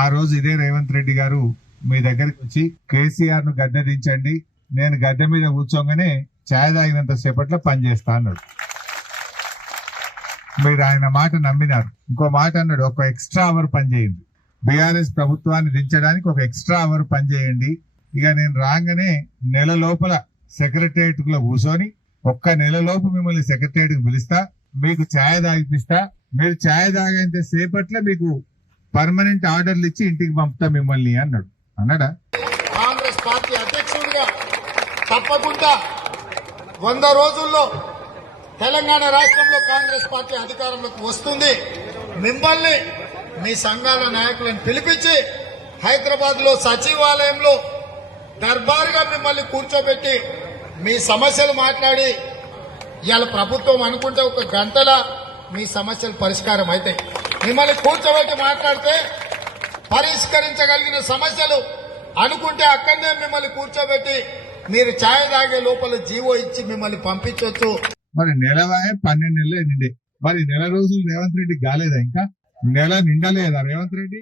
ఆ రోజు ఇదే రేవంత్ రెడ్డి గారు మీ దగ్గరికి వచ్చి కేసీఆర్ ను గద్దె దించండి, నేను గద్దె మీద కూర్చోగానే ఛాయ్ తాగినంత సేపట్లో పనిచేస్తా అన్నాడు. మీరు ఆయన మాట నమ్మినారు. ఇంకో మాట అన్నాడు, ఒక ఎక్స్ట్రా అవర్ పని చేయండి, బీఆర్ఎస్ ప్రభుత్వాన్ని దించడానికి ఒక ఎక్స్ట్రా అవర్ పని చేయండి. ఇక నేను రాగానే నెల లోపల సెక్రటరియట్ లో కూర్చొని ఒక్క నెల లోపు మిమ్మల్ని సెక్రటరియట్ కి పిలుస్తా, మీకు ఛాయ్ తాగిపిస్తా, మీరు ఛాయ్ తాగేంత సేపట్లో మీకు పర్మనెంట్ ఆర్డర్లు ఇచ్చి ఇంటికి పంపుతా మిమ్మల్ని అన్నాడు. అన్నాడా? కాంగ్రెస్ పార్టీ అధ్యక్షుడిగా తప్పకుండా 100 రోజుల్లో తెలంగాణ రాష్ట్రంలో కాంగ్రెస్ పార్టీ అధికారంలోకి వస్తుంది. మిమ్మల్ని మీ సంఘాల నాయకులను పిలిపించి హైదరాబాద్ లో సచివాలయంలో దర్బారుగా మిమ్మల్ని కూర్చోబెట్టి మీ సమస్యలు మాట్లాడి, ఇవాళ ప్రభుత్వం అనుకుంటే ఒక గంటల మీ సమస్యలు పరిష్కారం అవుతాయి. మిమ్మల్ని కూర్చోబెట్టి మాట్లాడితే పరిష్కరించగలిగిన సమస్యలు అనుకుంటే అక్కడనే మిమ్మల్ని కూర్చోబెట్టి మీరు ఛాయ్ తాగే లోపల జీవో ఇచ్చి మిమ్మల్ని పంపించవచ్చు. మరి నెలవాయ 12 నెలలే నిండే, మరి నెల రోజులు రేవంత్ రెడ్డి కాలేదా? ఇంకా నెల నిండలేదా రేవంత్ రెడ్డి?